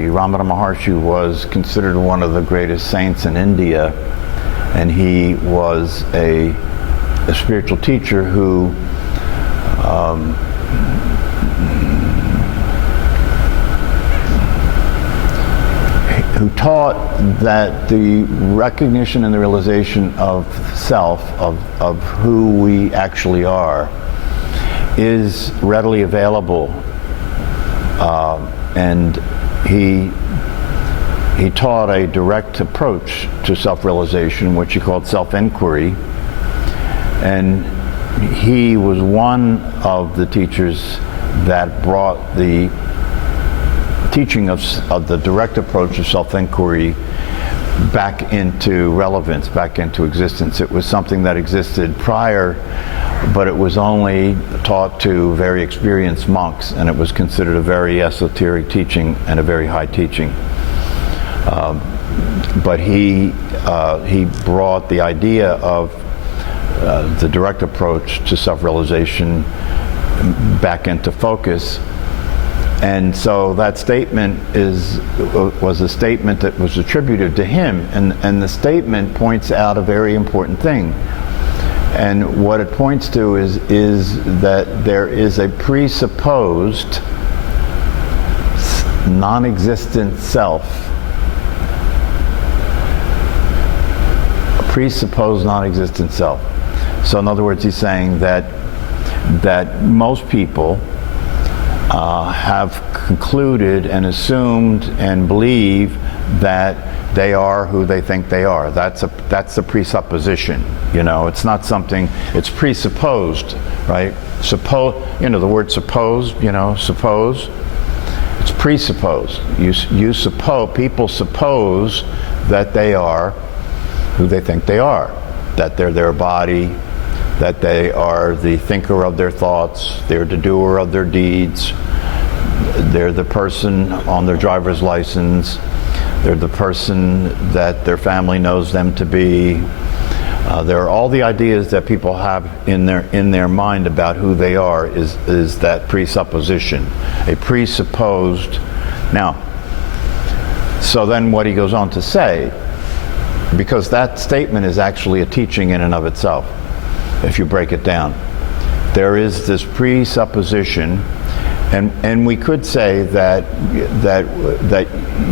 Ramana Maharshi was considered one of the greatest saints in India, and he was a spiritual teacher who taught that the recognition and the realization of self, of who we actually are, is readily available. And he taught a direct approach to self-realization, which he called self-inquiry. And he was one of the teachers that brought the teaching of the direct approach of self-inquiry back into relevance, back into existence. It was something that existed prior, but it was only taught to very experienced monks, and it was considered a very esoteric teaching and a very high teaching. But he brought the idea of the direct approach to self-realization back into focus. And so that statement was a statement that was attributed to him, and the statement points out a very important thing. And what it points to is that there is a presupposed non-existent self. A presupposed non-existent self. So in other words, he's saying that most people have concluded and assumed and believe that they are who they think they are. That's a presupposition. You know, it's not something. It's presupposed, right? Suppose. You know, the word suppose. You know, suppose. It's presupposed. You suppose. People suppose that they are who they think they are. That they're their body. That they are the thinker of their thoughts. They're the doer of their deeds. They're the person on their driver's license. They're the person that their family knows them to be. There are all the ideas that people have in their mind about who they are is that presupposition, a presupposed. Now, so then what he goes on to say, because that statement is actually a teaching in and of itself, if you break it down. There is this presupposition, and we could say that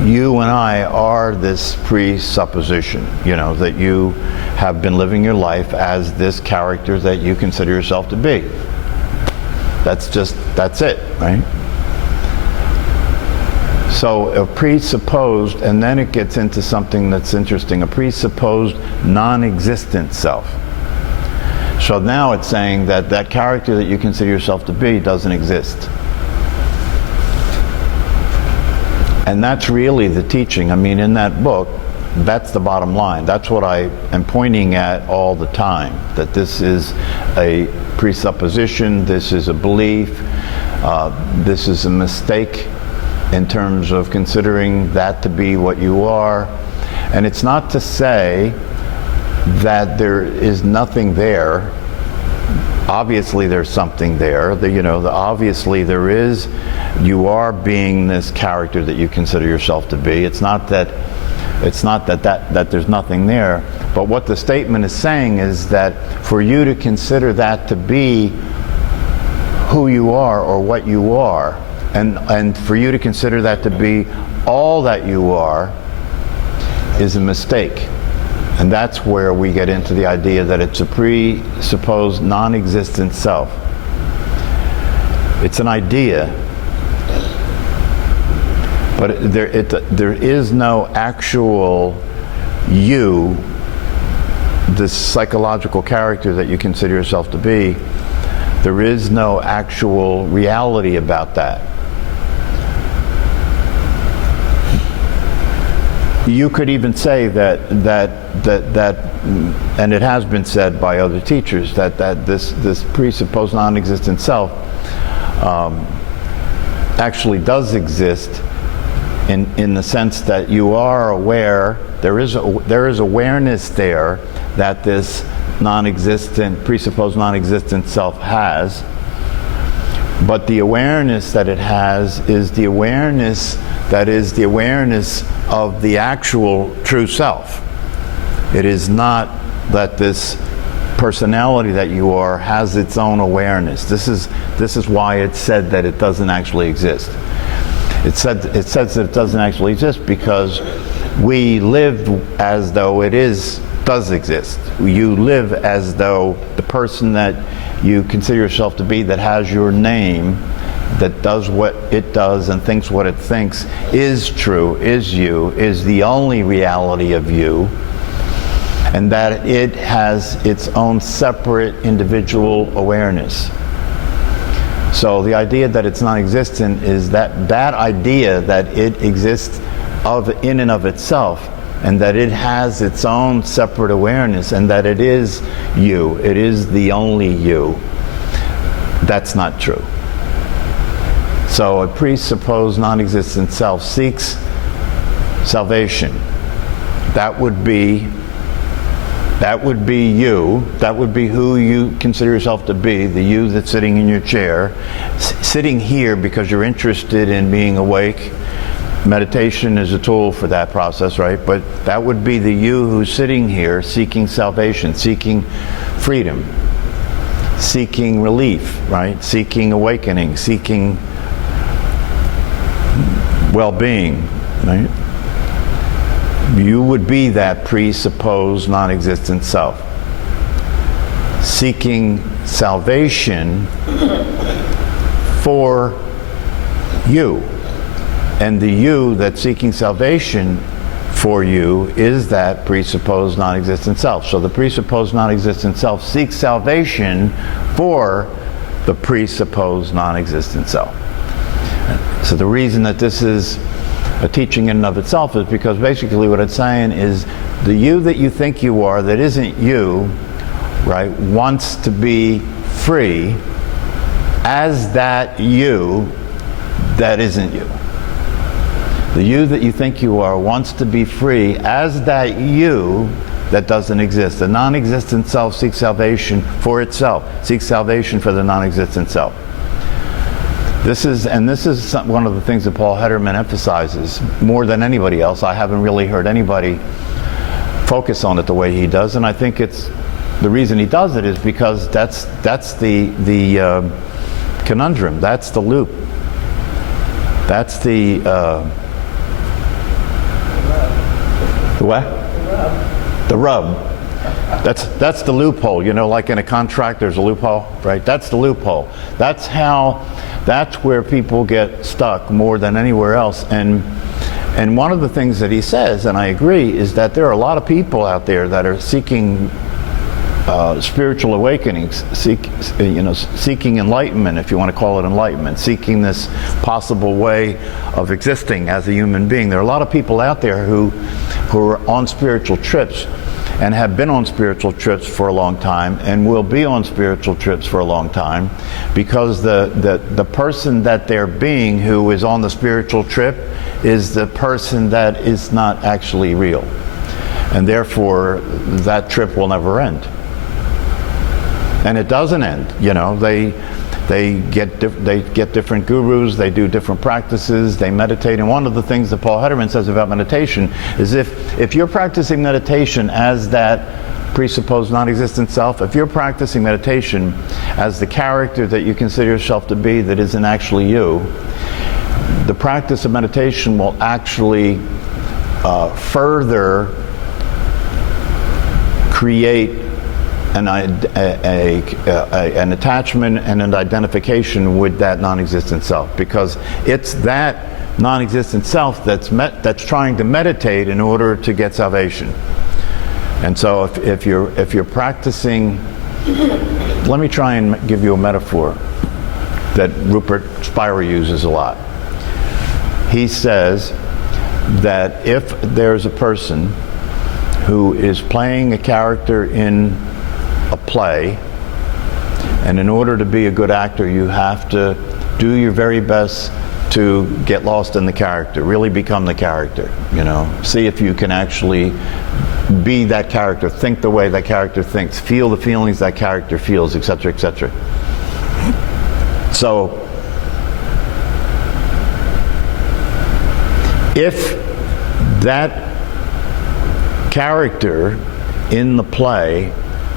you and I are this presupposition, you know, that you have been living your life as this character that you consider yourself to be. That's it, right? So a presupposed, and then it gets into something that's interesting, a presupposed non-existent self. So now it's saying that character that you consider yourself to be doesn't exist. And that's really the teaching. I mean, in that book, that's the bottom line. That's what I am pointing at all the time, that this is a presupposition, this is a belief, this is a mistake in terms of considering that to be what you are. And it's not to say that there is nothing there. Obviously there's something there. Obviously there is, you are being this character that you consider yourself to be. It's not that there's nothing there. But what the statement is saying is that for you to consider that to be who you are or what you are, and for you to consider that to be all that you are, is a mistake. And that's where we get into the idea that it's a presupposed non-existent self. It's an idea, but there is no actual you, this psychological character that you consider yourself to be. There is no actual reality about that. You could even say that, and it has been said by other teachers, that this presupposed non-existent self actually does exist in the sense that you are aware. There is awareness there that this presupposed non-existent self has, but the awareness that it has is the awareness that is the awareness of the actual true self. It is not that this personality that you are has its own awareness. This is why it's said that it doesn't actually exist. It says that it doesn't actually exist because we live as though it does exist. You live as though the person that you consider yourself to be, that has your name, that does what it does and thinks what it thinks, is true, is you, is the only reality of you, and that it has its own separate individual awareness. So the idea that it's non-existent is that idea that it exists in and of itself, and that it has its own separate awareness, and that it is you, it is the only you. That's not true. So a presupposed non-existent self seeks salvation. That would be you. That would be who you consider yourself to be, the you that's sitting in your chair, sitting here because you're interested in being awake. Meditation is a tool for that process, right? But that would be the you who's sitting here seeking salvation, seeking freedom, seeking relief, right? Seeking awakening, seeking well-being, right? You would be that presupposed non-existent self, seeking salvation for you. And the you that's seeking salvation for you is that presupposed non-existent self. So the presupposed non-existent self seeks salvation for the presupposed non-existent self. So the reason that this is a teaching in and of itself is because basically what it's saying is the you that you think you are that isn't you, right, wants to be free as that you that isn't you. The you that you think you are wants to be free as that you that doesn't exist. The non-existent self seeks salvation for itself, seeks salvation for the non-existent self. This is one of the things that Paul Hederman emphasizes more than anybody else. I haven't really heard anybody focus on it the way he does, and I think it's the reason he does it is because that's the conundrum. That's the loop. That's the what? The rub. That's the loophole. You know, like in a contract, there's a loophole, right? That's the loophole. That's where people get stuck more than anywhere else. And one of the things that he says, and I agree, is that there are a lot of people out there that are seeking spiritual awakenings, seeking enlightenment, if you want to call it enlightenment, seeking this possible way of existing as a human being. There are a lot of people out there who are on spiritual trips and have been on spiritual trips for a long time and will be on spiritual trips for a long time because the person that they're being who is on the spiritual trip is the person that is not actually real. And therefore, that trip will never end. And it doesn't end. You know, they get different gurus, they do different practices, they meditate. And one of the things that Paul Hederman says about meditation is if you're practicing meditation as that presupposed non-existent self, if you're practicing meditation as the character that you consider yourself to be that isn't actually you, the practice of meditation will actually further create an attachment and an identification with that non-existent self, because it's that non-existent self that's trying to meditate in order to get salvation. And so if you're practicing, let me try and give you a metaphor that Rupert Spira uses a lot. He says that if there's a person who is playing a character in a play, and in order to be a good actor you have to do your very best to get lost in the character, really become the character, you know, see if you can actually be that character, think the way that character thinks, feel the feelings that character feels, etc., etc. So If that character in the play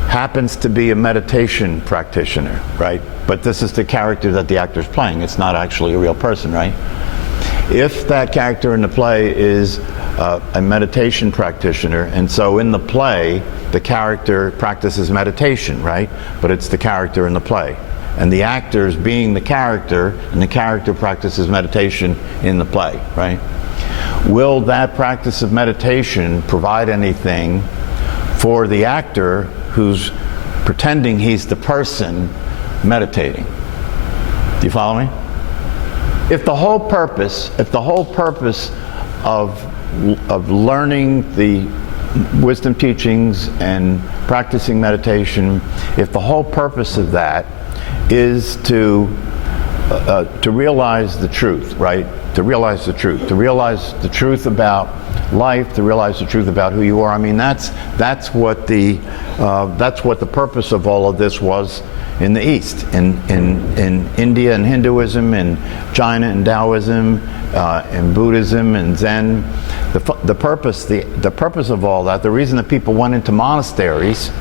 happens to be a meditation practitioner, right? But this is the character that the actor's playing. It's not actually a real person, right? If that character in the play is a meditation practitioner, and so in the play, the character practices meditation, right? But it's the character in the play. And the actor's being the character, and the character practices meditation in the play, right? Will that practice of meditation provide anything for the actor who's pretending he's the person meditating? Do you follow me? If the whole purpose of learning the wisdom teachings and practicing meditation, if the whole purpose of that is to realize the truth, right? To realize the truth about life, to realize the truth about who you are. I mean, that's what the purpose of all of this was in the East, in India and Hinduism, in China and Taoism, in Buddhism and Zen. The purpose of all that, the reason that people went into monasteries,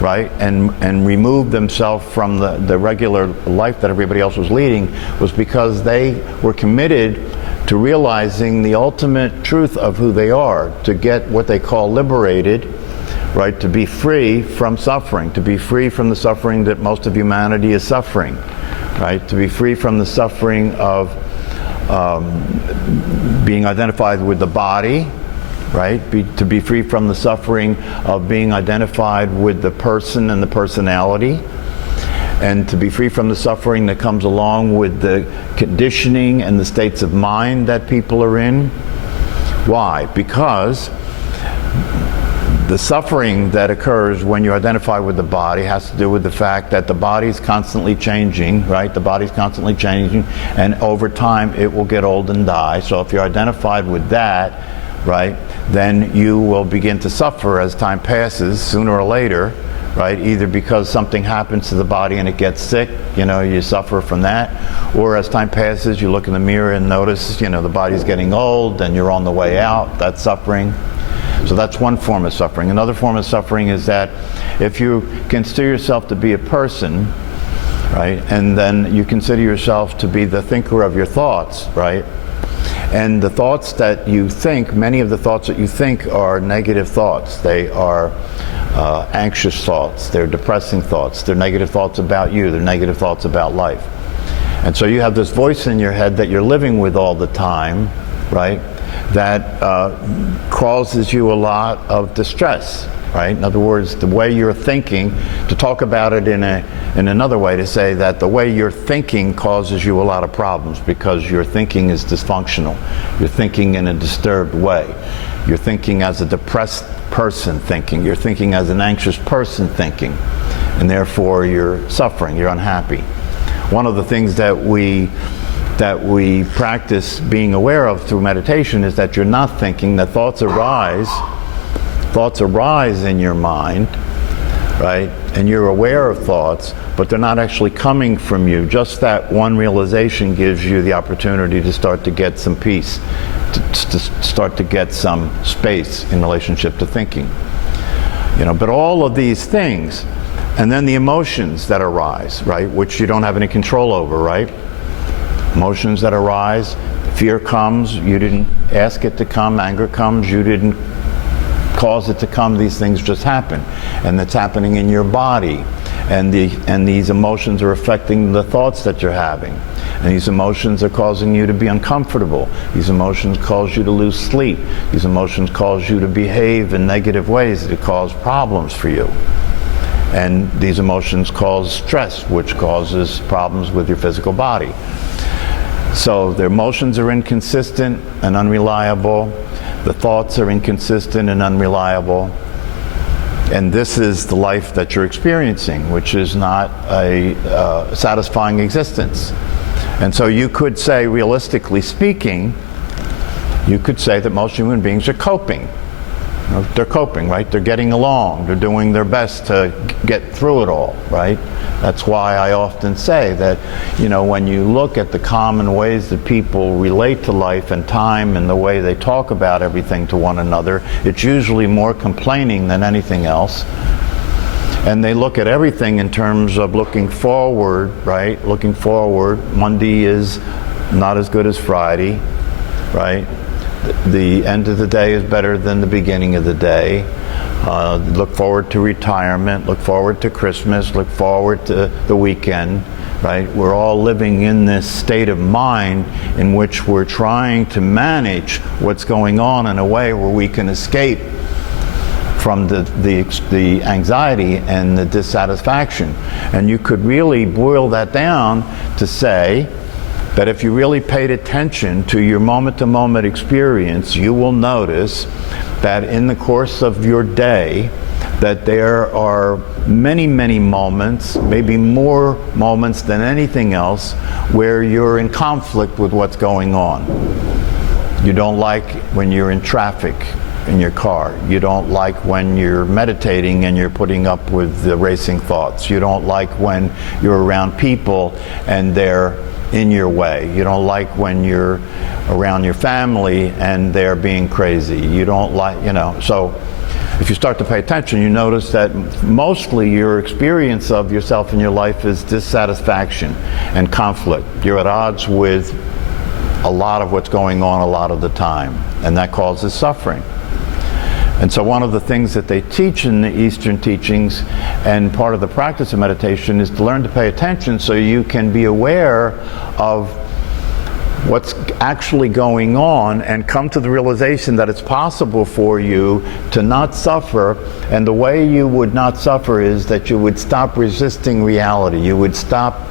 right, and removed themselves from the regular life that everybody else was leading, was because they were committed to realizing the ultimate truth of who they are, to get what they call liberated, right, to be free from suffering, to be free from the suffering that most of humanity is suffering, right, to be free from the suffering of being identified with the body, right, to be free from the suffering of being identified with the person and the personality, and to be free from the suffering that comes along with the conditioning and the states of mind that people are in. Why? Because the suffering that occurs when you identify with the body has to do with the fact that the body's constantly changing, right? The body's constantly changing, and over time it will get old and die. So if you're identified with that, right, then you will begin to suffer as time passes, sooner or later, right? Either because something happens to the body and it gets sick, you suffer from that, or as time passes, you look in the mirror and notice, the body's getting old and you're on the way out. That's suffering. So that's one form of suffering. Another form of suffering is that if you consider yourself to be a person, right, and then you consider yourself to be the thinker of your thoughts, right, and the thoughts that you think, many of the thoughts that you think are negative thoughts. They are anxious thoughts, they're depressing thoughts, they're negative thoughts about you, they're negative thoughts about life. And so you have this voice in your head that you're living with all the time, right, that causes you a lot of distress, right? In other words, the way you're thinking, to talk about it in another way, to say that the way you're thinking causes you a lot of problems because your thinking is dysfunctional. You're thinking in a disturbed way. You're thinking as a depressed person thinking. You're thinking as an anxious person thinking. And therefore you're suffering, you're unhappy. One of the things that we practice being aware of through meditation is that you're not thinking, that thoughts arise in your mind, right? And you're aware of thoughts, but they're not actually coming from you. Just that one realization gives you the opportunity to start to get some peace, to start to get some space in relationship to thinking. But all of these things, and then the emotions that arise, right, which you don't have any control over, right? Emotions that arise, fear comes, you didn't ask it to come, anger comes, you didn't cause it to come, these things just happen. And it's happening in your body. And these emotions are affecting the thoughts that you're having. And these emotions are causing you to be uncomfortable. These emotions cause you to lose sleep. These emotions cause you to behave in negative ways that cause problems for you. And these emotions cause stress, which causes problems with your physical body. So the emotions are inconsistent and unreliable. The thoughts are inconsistent and unreliable. And this is the life that you're experiencing, which is not a satisfying existence. And so you could say, realistically speaking, you could say that most human beings are coping. They're coping, right? They're getting along. They're doing their best to get through it all, right? That's why I often say that, when you look at the common ways that people relate to life and time and the way they talk about everything to one another, it's usually more complaining than anything else. And they look at everything in terms of looking forward, right? Looking forward. Monday is not as good as Friday, right? The end of the day is better than the beginning of the day. Look forward to retirement, look forward to Christmas, look forward to the weekend, right? We're all living in this state of mind in which we're trying to manage what's going on in a way where we can escape from the anxiety and the dissatisfaction. And you could really boil that down to say that if you really paid attention to your moment-to-moment experience, you will notice that in the course of your day, that there are many, many moments, maybe more moments than anything else, where you're in conflict with what's going on. You don't like when you're in traffic in your car. You don't like when you're meditating and you're putting up with the racing thoughts. You don't like when you're around people and they're in your way. You don't like when you're around your family and they're being crazy. You don't like, so if you start to pay attention, you notice that mostly your experience of yourself in your life is dissatisfaction and conflict. You're at odds with a lot of what's going on a lot of the time, and that causes suffering. And so one of the things that they teach in the Eastern teachings and part of the practice of meditation is to learn to pay attention so you can be aware of what's actually going on and come to the realization that it's possible for you to not suffer. And the way you would not suffer is that you would stop resisting reality. You would stop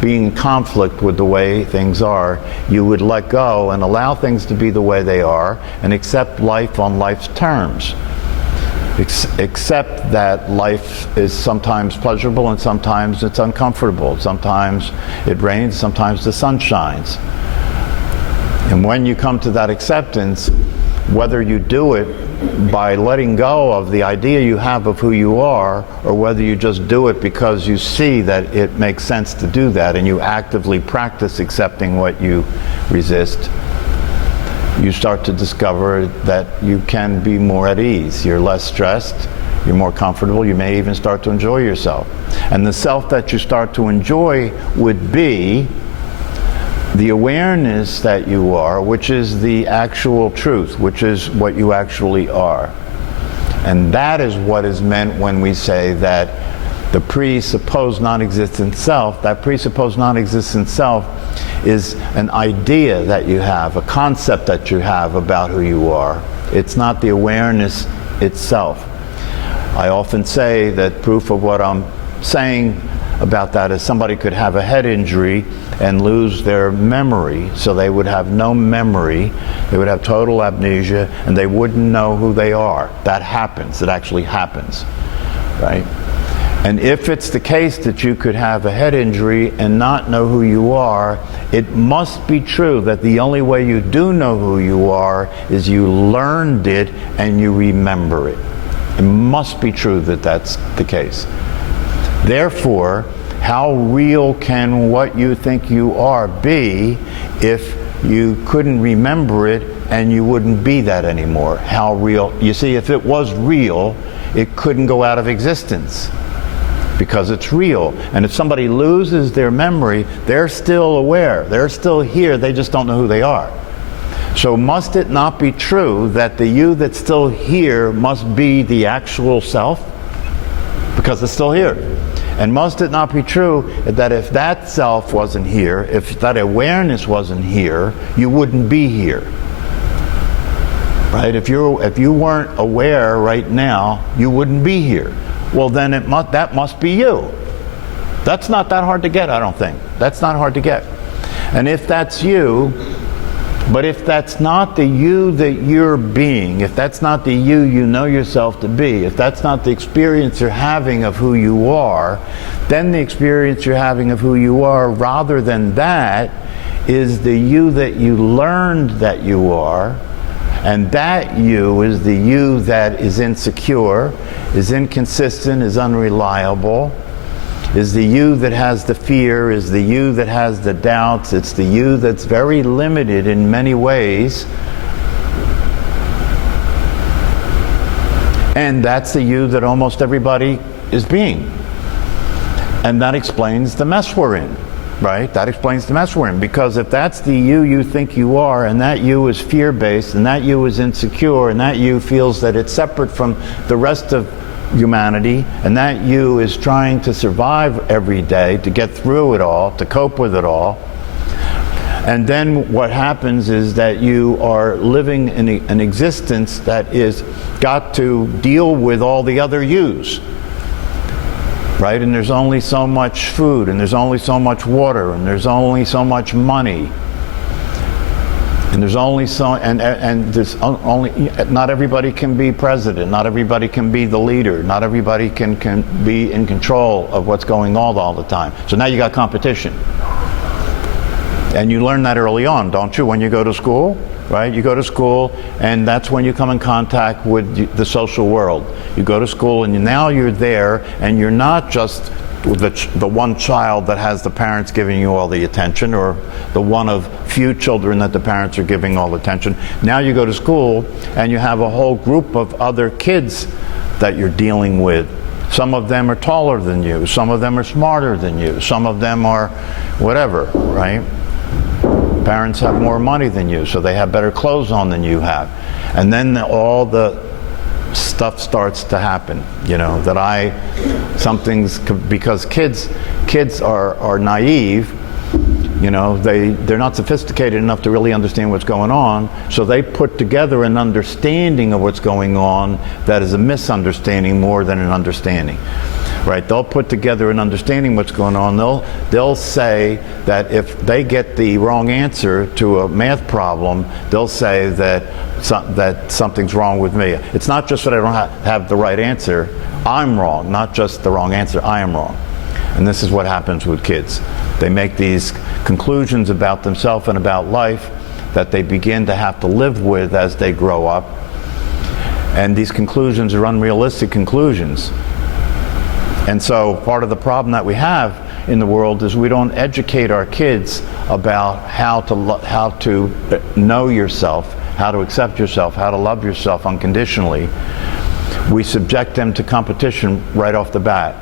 being in conflict with the way things are. You would let go and allow things to be the way they are and accept life on life's terms. Accept that life is sometimes pleasurable and sometimes it's uncomfortable. Sometimes it rains, sometimes the sun shines. And when you come to that acceptance, whether you do it by letting go of the idea you have of who you are, or whether you just do it because you see that it makes sense to do that and you actively practice accepting what you resist, you start to discover that you can be more at ease. You're less stressed, you're more comfortable, you may even start to enjoy yourself. And the self that you start to enjoy would be the awareness that you are, which is the actual truth, which is what you actually are. And that is what is meant when we say that the presupposed non-existent self, that presupposed non-existent self is an idea that you have, a concept that you have about who you are. It's not the awareness itself. I often say that proof of what I'm saying about that is somebody could have a head injury and lose their memory, so they would have no memory, they would have total amnesia, and they wouldn't know who they are. That happens, it actually happens, right? And if it's the case that you could have a head injury and not know who you are, it must be true that the only way you do know who you are is you learned it and you remember it. It must be true that that's the case. Therefore, how real can what you think you are be if you couldn't remember it and you wouldn't be that anymore? How real? You see, if it was real, it couldn't go out of existence because it's real. And if somebody loses their memory, they're still aware, they're still here, they just don't know who they are. So must it not be true that the you that's still here must be the actual self? Because it's still here. And must it not be true that if that self wasn't here, if that awareness wasn't here, you wouldn't be here? Right? If you weren't aware right now, you wouldn't be here. Well, then that must be you. That's not that hard to get, I don't think. That's not hard to get. And if that's you, but if that's not the you that you're being, if that's not the you you know yourself to be, if that's not the experience you're having of who you are, then the experience you're having of who you are, rather than that, is the you that you learned that you are, And that you is the you that is insecure, is inconsistent, is unreliable, is the you that has the fear, is the you that has the doubts. It's the you that's very limited in many ways. And that's the you that almost everybody is being. And that explains the mess we're in, right? That explains the mess we're in. Because if that's the you think you are, and that you is fear-based, and that you is insecure, and that you feels that it's separate from the rest of humanity, and that you is trying to survive every day, to get through it all, to cope with it all, and then what happens is that you are living in an existence that is got to deal with all the other yous. Right? And there's only so much food, and there's only so much water, and there's only so much money, and there's only so, and there's only, not everybody can be president, not everybody can be the leader, not everybody can be in control of what's going on all the time. So now you got competition. And you learn that early on, don't you, when you go to school? Right? You go to school, and that's when you come in contact with the social world. You go to school, and now you're there, and you're not just the one child that has the parents giving you all the attention, or the one of few children that the parents are giving all the attention. Now you go to school, and you have a whole group of other kids that you're dealing with. Some of them are taller than you. Some of them are smarter than you. Some of them are whatever, right? Parents have more money than you, so they have better clothes on than you have. And then all the stuff starts to happen, you know, because kids are naive, you know, they're not sophisticated enough to really understand what's going on, so they put together an understanding of what's going on that is a misunderstanding more than an understanding. Right? They'll put together an understanding what's going on. They'll say that if they get the wrong answer to a math problem, they'll say that something's wrong with me. It's not just that I don't have the right answer. I'm wrong, not just the wrong answer. I am wrong. And this is what happens with kids. They make these conclusions about themselves and about life that they begin to have to live with as they grow up. And these conclusions are unrealistic conclusions. And so part of the problem that we have in the world is we don't educate our kids about how to know yourself, how to accept yourself, how to love yourself unconditionally. We subject them to competition right off the bat.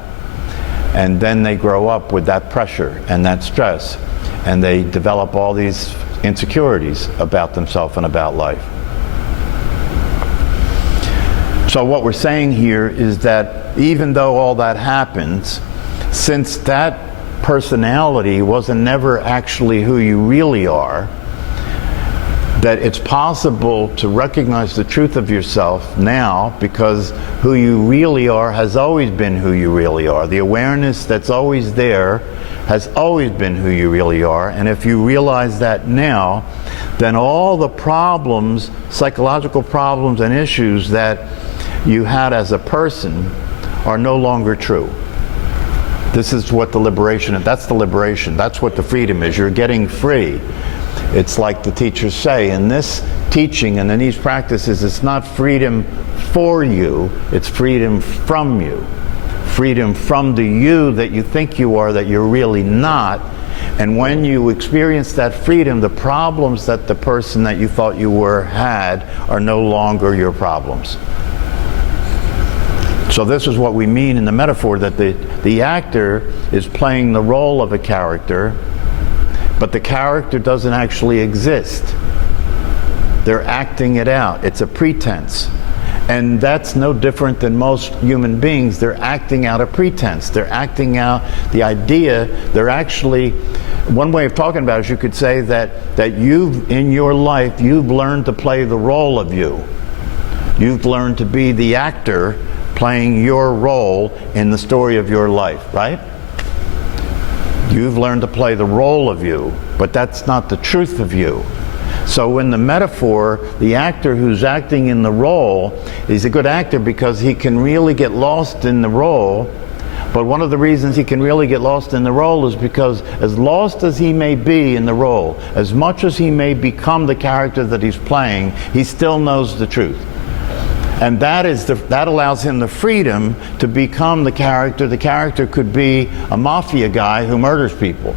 And then they grow up with that pressure and that stress, and they develop all these insecurities about themselves and about life. So what we're saying here is that even though all that happens, since that personality wasn't never actually who you really are, that it's possible to recognize the truth of yourself now, because who you really are has always been who you really are. The awareness that's always there has always been who you really are. And if you realize that now, then all the problems, psychological problems and issues that you had as a person are no longer true. This is what the liberation, that's the liberation, that's what the freedom is. You're getting free. It's like the teachers say, in this teaching and in these practices, it's not freedom for you, it's freedom from you. Freedom from the you that you think you are, that you're really not. And when you experience that freedom, the problems that the person that you thought you were had are no longer your problems. So this is what we mean in the metaphor, that the actor is playing the role of a character, but the character doesn't actually exist. They're acting it out. It's a pretense. And that's no different than most human beings. They're acting out a pretense. They're acting out the idea. They're actually, one way of talking about it is you could say that you've, in your life, you've learned to play the role of you. You've learned to be the actor playing your role in the story of your life, right? You've learned to play the role of you, but that's not the truth of you. So in the metaphor, the actor who's acting in the role is a good actor because he can really get lost in the role, But one of the reasons he can really get lost in the role is because as lost as he may be in the role, as much as he may become the character that he's playing, he still knows the truth. And that allows him the freedom to become the character. The character could be a mafia guy who murders people.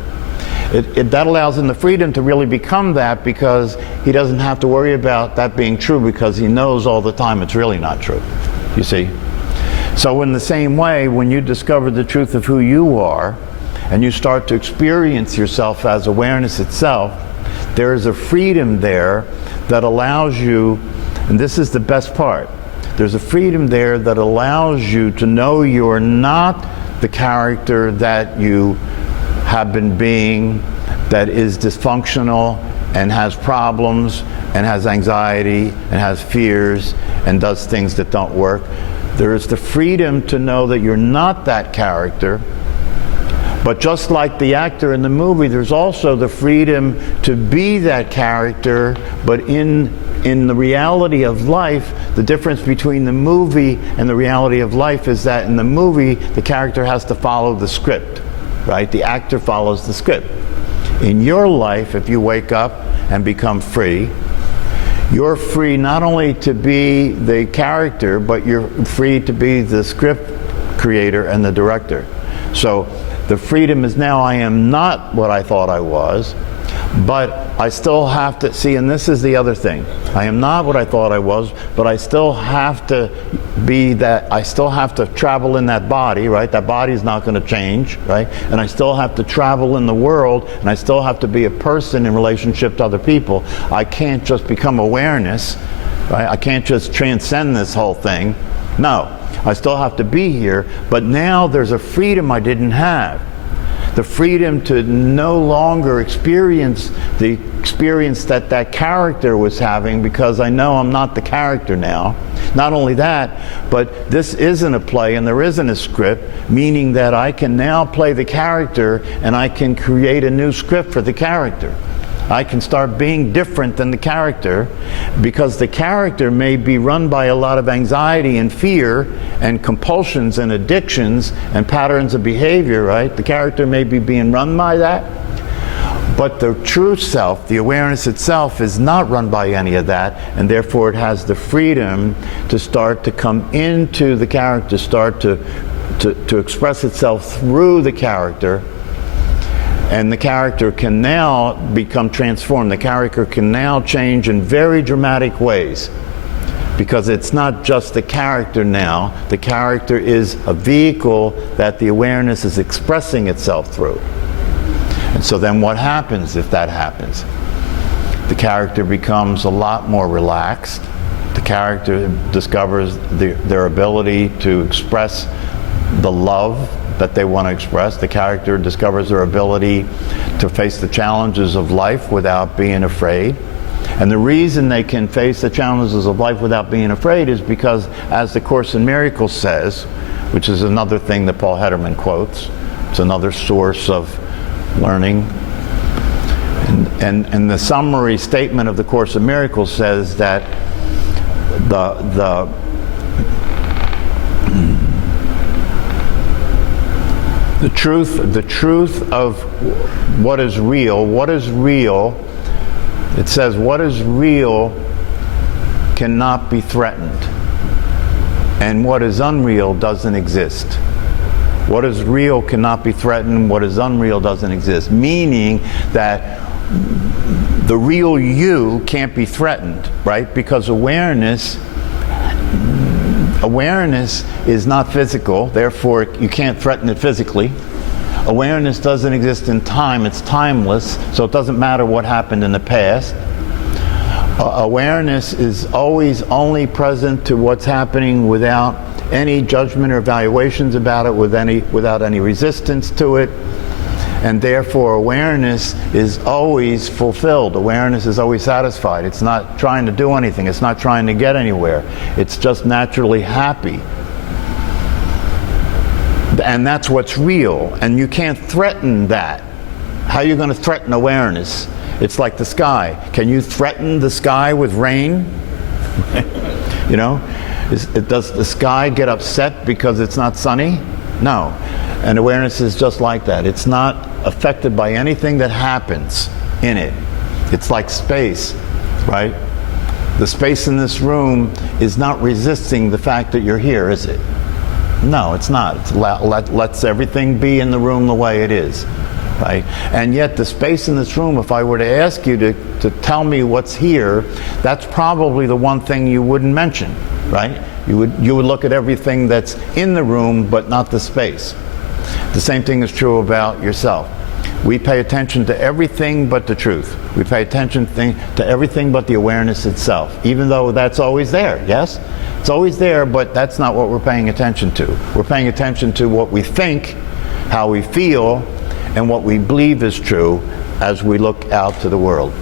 That allows him the freedom to really become that, because he doesn't have to worry about that being true, because he knows all the time it's really not true, you see. So in the same way, when you discover the truth of who you are and you start to experience yourself as awareness itself, there is a freedom there that allows you, and this is the best part, there's a freedom there that allows you to know you're not the character that you have been being, that is dysfunctional and has problems and has anxiety and has fears and does things that don't work. There is the freedom to know that you're not that character. But just like the actor in the movie, there's also the freedom to be that character, but in the reality of life, the difference between the movie and the reality of life is that in the movie, the character has to follow the script, right? The actor follows the script. In your life, if you wake up and become free, you're free not only to be the character, but you're free to be the script creator and the director. So the freedom is now, I am not what I thought I was, but I still have to see, and this is the other thing, I am not what I thought I was, but I still have to be that, I still have to travel in that body, right? That body is not going to change, right? And I still have to travel in the world, and I still have to be a person in relationship to other people. I can't just become awareness, right? I can't just transcend this whole thing. No, I still have to be here, but now there's a freedom I didn't have. The freedom to no longer experience the experience that that character was having, because I know I'm not the character now. Not only that, but this isn't a play and there isn't a script, meaning that I can now play the character and I can create a new script for the character. I can start being different than the character, because the character may be run by a lot of anxiety and fear and compulsions and addictions and patterns of behavior, right? The character may be being run by that. But the true self, the awareness itself, is not run by any of that, and therefore it has the freedom to start to come into the character, start to express itself through the character. And the character can now become transformed. The character can now change in very dramatic ways, because it's not just the character now. The character is a vehicle that the awareness is expressing itself through. And so then what happens if that happens? The character becomes a lot more relaxed. The character discovers their ability to express the love that they want to express. The character discovers their ability to face the challenges of life without being afraid. And the reason they can face the challenges of life without being afraid is because, as the Course in Miracles says, which is another thing that Paul Hederman quotes, it's another source of learning, and the summary statement of the Course in Miracles says that the truth of what is real, it says what is real cannot be threatened, and what is unreal doesn't exist. What is real cannot be threatened, what is unreal doesn't exist, meaning that the real you can't be threatened, right? Because awareness is not physical, therefore you can't threaten it physically. Awareness doesn't exist in time, it's timeless, so it doesn't matter what happened in the past. Awareness is always only present to what's happening without any judgment or evaluations about it, without any resistance to it. And therefore awareness is always fulfilled. Awareness is always satisfied. It's not trying to do anything. It's not trying to get anywhere. It's just naturally happy. And that's what's real. And you can't threaten that. How are you going to threaten awareness? It's like the sky. Can you threaten the sky with rain? You know? Does the sky get upset because it's not sunny? No. And awareness is just like that. It's not affected by anything that happens in it. It's like space, right? The space in this room is not resisting the fact that you're here, is it? No, it's not. It lets everything be in the room the way it is, right? And yet the space in this room, if I were to ask you to tell me what's here, that's probably the one thing you wouldn't mention, right? You would look at everything that's in the room, but not the space. The same thing is true about yourself. We pay attention to everything but the truth. We pay attention to everything but the awareness itself, even though that's always there, yes? It's always there, but that's not what we're paying attention to. We're paying attention to what we think, how we feel, and what we believe is true as we look out to the world.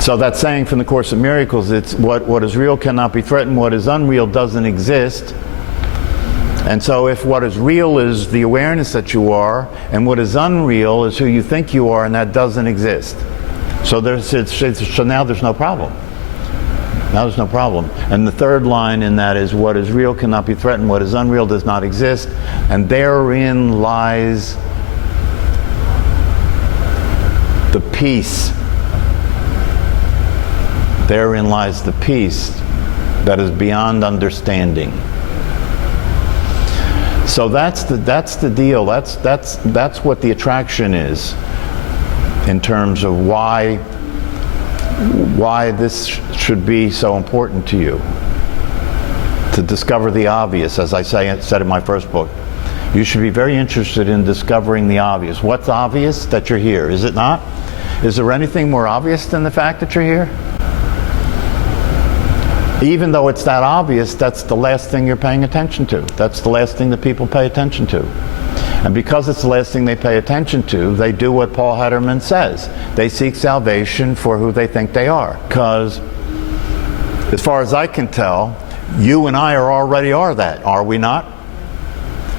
So that saying from the Course in Miracles, it's what is real cannot be threatened, what is unreal doesn't exist. And so if what is real is the awareness that you are, and what is unreal is who you think you are, and that doesn't exist. So so now there's no problem. Now there's no problem. And the third line in that is what is real cannot be threatened, what is unreal does not exist, and therein lies the peace. Therein lies the peace that is beyond understanding. So that's the deal. That's what the attraction is, in terms of why this should be so important to you. To discover the obvious, as I said in my first book. You should be very interested in discovering the obvious. What's obvious? That you're here, is it not? Is there anything more obvious than the fact that you're here? Even though it's that obvious, that's the last thing you're paying attention to. That's the last thing that people pay attention to. And because it's the last thing they pay attention to, they do what Paul Hederman says. They seek salvation for who they think they are. Because, as far as I can tell, you and I already are that, are we not?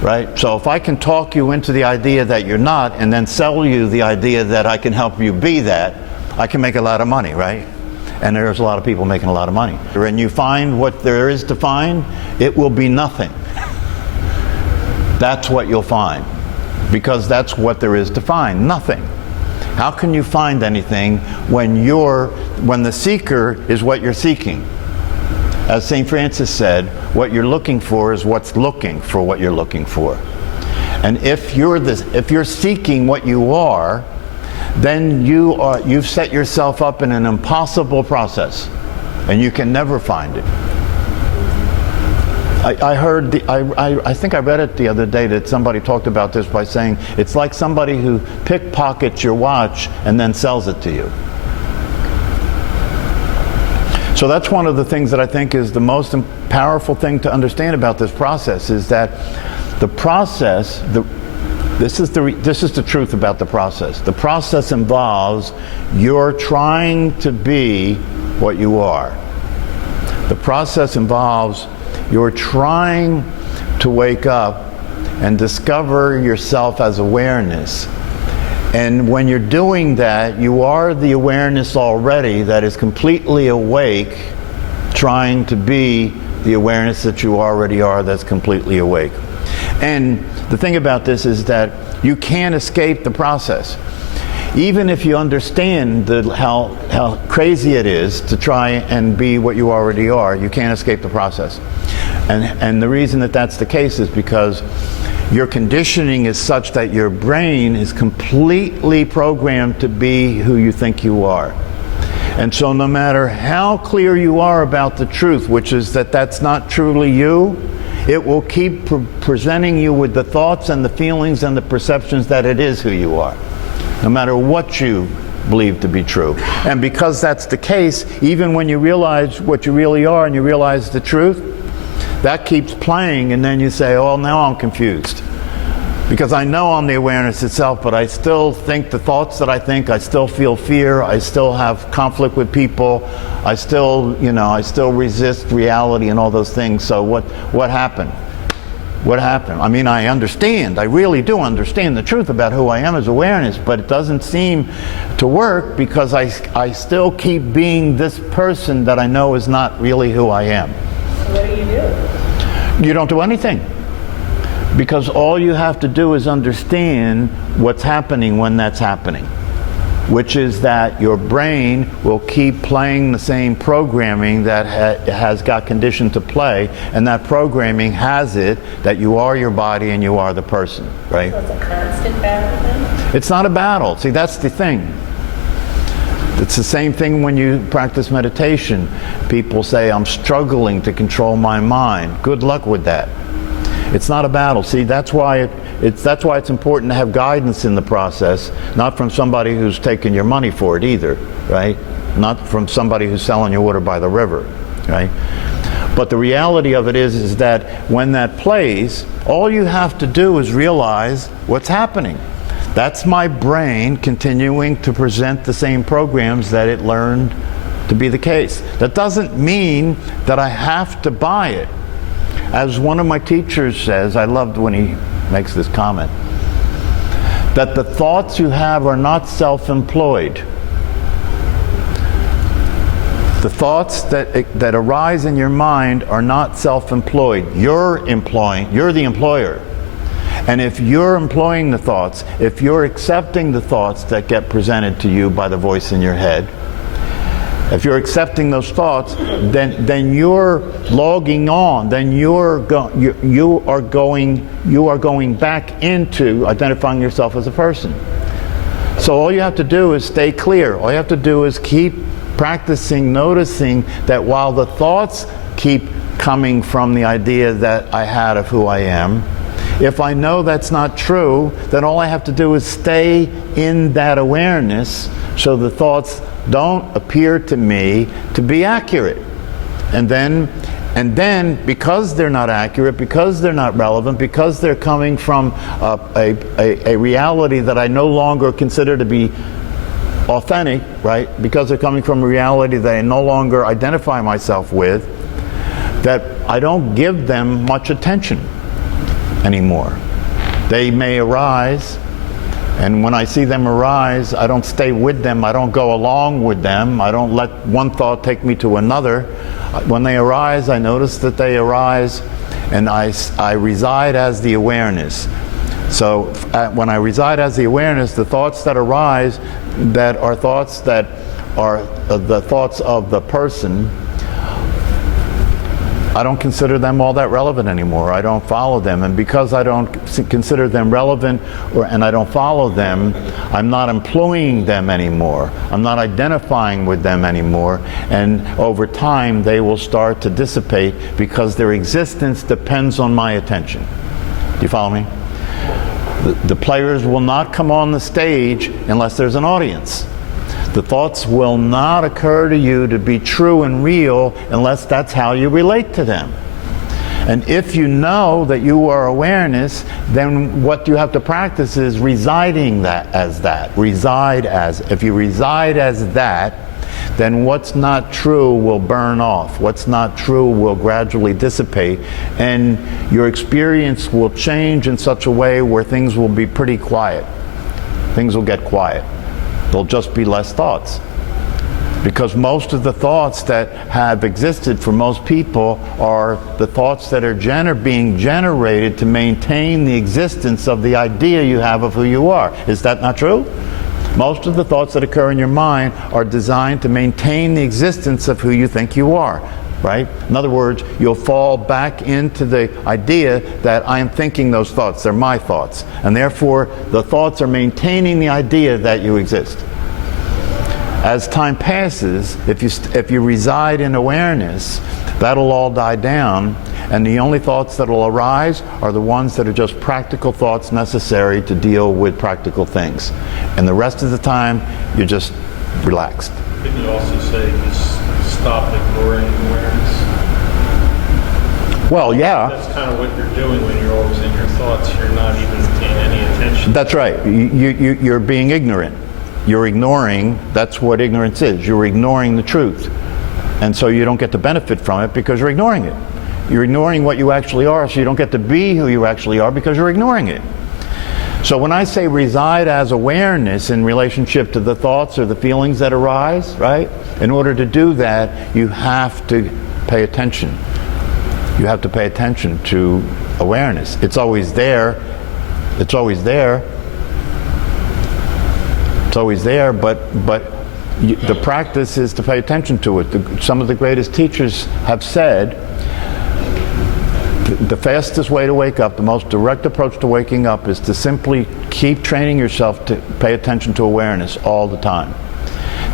Right? So if I can talk you into the idea that you're not, and then sell you the idea that I can help you be that, I can make a lot of money, right? And there's a lot of people making a lot of money. When you find what there is to find, it will be nothing. That's what you'll find. Because that's what there is to find, nothing. How can you find anything when the seeker is what you're seeking? As St. Francis said, what you're looking for is what's looking for what you're looking for. And if you're seeking what you are, then you've set yourself up in an impossible process, and you can never find it. I think I read it the other day that somebody talked about this by saying it's like somebody who pickpockets your watch and then sells it to you. So that's one of the things that I think is the most powerful thing to understand about this process, is that the process, this is the truth about the process. The process involves you're trying to be what you are. The process involves you're trying to wake up and discover yourself as awareness. And when you're doing that, you are the awareness already that is completely awake, trying to be the awareness that you already are that's completely awake. And the thing about this is that you can't escape the process. Even if you understand how crazy it is to try and be what you already are, you can't escape the process. And the reason that that's the case is because your conditioning is such that your brain is completely programmed to be who you think you are. And so no matter how clear you are about the truth, which is that that's not truly you, it will keep presenting you with the thoughts and the feelings and the perceptions that it is who you are, no matter what you believe to be true. And because that's the case, even when you realize what you really are and you realize the truth, that keeps playing, and then you say, oh, now I'm confused. Because I know I'm the awareness itself, but I still think the thoughts that I think, I still feel fear, I still have conflict with people, I still resist reality and all those things. So what happened? What happened? I mean, I really do understand the truth about who I am as awareness, but it doesn't seem to work because I still keep being this person that I know is not really who I am. So what do you do? You don't do anything. Because all you have to do is understand what's happening when that's happening, which is that your brain will keep playing the same programming that has got conditioned to play, and that programming has it that you are your body and you are the person, right? So it's a constant battle then? It's not a battle. See, that's the thing. It's the same thing when you practice meditation. People say, I'm struggling to control my mind. Good luck with that. It's not a battle. See, that's why it's important to have guidance in the process, not from somebody who's taking your money for it either, right? Not from somebody who's selling you water by the river, right? But the reality of it is that when that plays, all you have to do is realize what's happening. That's my brain continuing to present the same programs that it learned to be the case. That doesn't mean that I have to buy it. As one of my teachers says, I loved when he makes this comment, that the thoughts you have are not self-employed. The thoughts that arise in your mind are not self-employed. You're the employer. And if you're employing the thoughts, if you're accepting the thoughts that get presented to you by the voice in your head, if you're accepting those thoughts, then you're logging on. Then you are going back into identifying yourself as a person. So all you have to do is stay clear. All you have to do is keep practicing, noticing that while the thoughts keep coming from the idea that I had of who I am, if I know that's not true, then all I have to do is stay in that awareness so the thoughts don't appear to me to be accurate. And then because they're not accurate, because they're not relevant, because they're coming from a reality that I no longer consider to be authentic, right? Because they're coming from a reality that I no longer identify myself with, that I don't give them much attention anymore. They may arise, and when I see them arise, I don't stay with them, I don't go along with them, I don't let one thought take me to another. When they arise, I notice that they arise, and I reside as the awareness. So when I reside as the awareness, the thoughts that arise, that are thoughts that are the thoughts of the person, I don't consider them all that relevant anymore. I don't follow them. And because I don't consider them relevant and I don't follow them, I'm not employing them anymore. I'm not identifying with them anymore. And over time, they will start to dissipate because their existence depends on my attention. Do you follow me? The players will not come on the stage unless there's an audience. The thoughts will not occur to you to be true and real unless that's how you relate to them. And if you know that you are awareness, then what you have to practice is residing that as that. Reside as. If you reside as that, then what's not true will burn off. What's not true will gradually dissipate, and your experience will change in such a way where things will be pretty quiet. Things will get quiet. There'll just be less thoughts. Because most of the thoughts that have existed for most people are the thoughts that are being generated to maintain the existence of the idea you have of who you are. Is that not true? Most of the thoughts that occur in your mind are designed to maintain the existence of who you think you are, right? In other words, you'll fall back into the idea that I am thinking those thoughts, they're my thoughts. And therefore, the thoughts are maintaining the idea that you exist. As time passes, if you reside in awareness, that'll all die down, and the only thoughts that will arise are the ones that are just practical thoughts necessary to deal with practical things. And the rest of the time, you're just relaxed. Couldn't you also say just stop ignoring awareness? Well, yeah. That's kind of what you're doing when you're always in your thoughts. You're not even paying any attention. That's right. You're being ignorant. You're ignoring, that's what ignorance is. You're ignoring the truth. And so you don't get to benefit from it because you're ignoring it. You're ignoring what you actually are, so you don't get to be who you actually are because you're ignoring it. So when I say reside as awareness in relationship to the thoughts or the feelings that arise, right? In order to do that, you have to pay attention. You have to pay attention to awareness. It's always there. It's always there. It's always there, but the practice is to pay attention to it. Some of the greatest teachers have said the fastest way to wake up, the most direct approach to waking up, is to simply keep training yourself to pay attention to awareness all the time.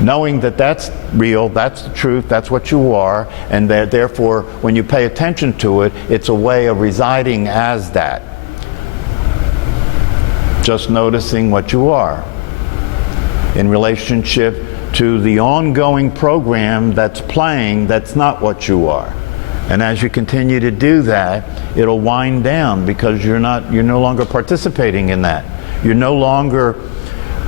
Knowing that that's real, that's the truth, that's what you are, and that therefore when you pay attention to it, it's a way of residing as that. Just noticing what you are in relationship to the ongoing program that's playing that's not what you are. And as you continue to do that, it'll wind down because you're no longer participating in that. You're no longer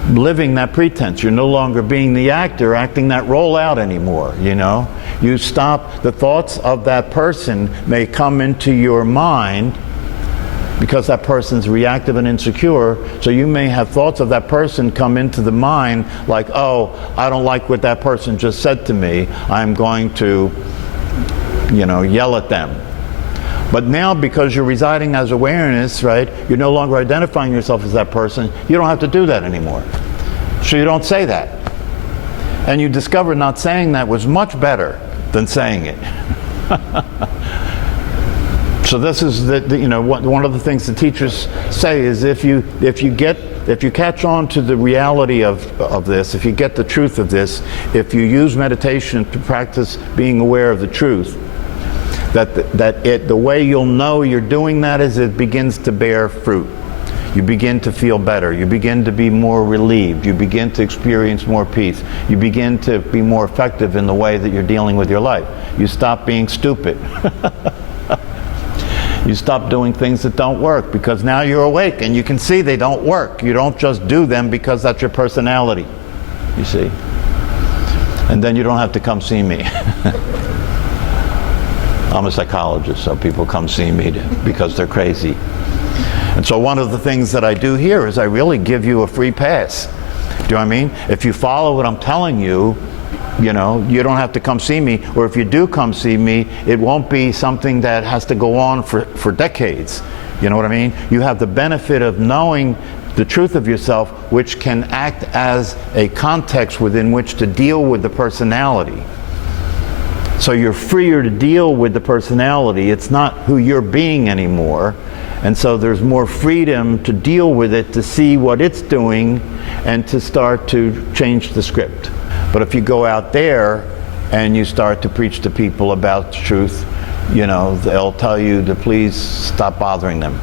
living that pretense. You're no longer being the actor acting that role out anymore, you know. You stop, the thoughts of that person may come into your mind because that person's reactive and insecure, so you may have thoughts of that person come into the mind like, oh, I don't like what that person just said to me, I'm going to, you know, yell at them. But now, because you're residing as awareness, right, you're no longer identifying yourself as that person, you don't have to do that anymore. So you don't say that. And you discover not saying that was much better than saying it. So this is you know, one of the things the teachers say is if you catch on to the reality of this, if you get the truth of this, if you use meditation to practice being aware of the truth, the way you'll know you're doing that is it begins to bear fruit. You begin to feel better. You begin to be more relieved. You begin to experience more peace. You begin to be more effective in the way that you're dealing with your life. You stop being stupid. You stop doing things that don't work because now you're awake and you can see they don't work. You don't just do them because that's your personality, you see. And then you don't have to come see me. I'm a psychologist, so people come see me because they're crazy. And so one of the things that I do here is I really give you a free pass. Do you know what I mean? If you follow what I'm telling you, you know, you don't have to come see me, or if you do come see me, it won't be something that has to go on for decades. You know what I mean? You have the benefit of knowing the truth of yourself, which can act as a context within which to deal with the personality. So you're freer to deal with the personality. It's not who you're being anymore. And so there's more freedom to deal with it, to see what it's doing, and to start to change the script. But if you go out there and you start to preach to people about the truth, you know, they'll tell you to please stop bothering them.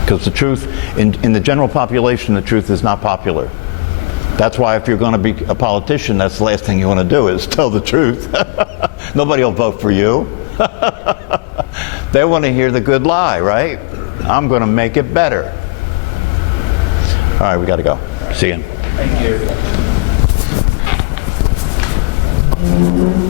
Because the truth, in the general population, the truth is not popular. That's why if you're going to be a politician, that's the last thing you want to do is tell the truth. Nobody will vote for you. They want to hear the good lie, right? I'm going to make it better. All right, we got to go. See you. Thank you.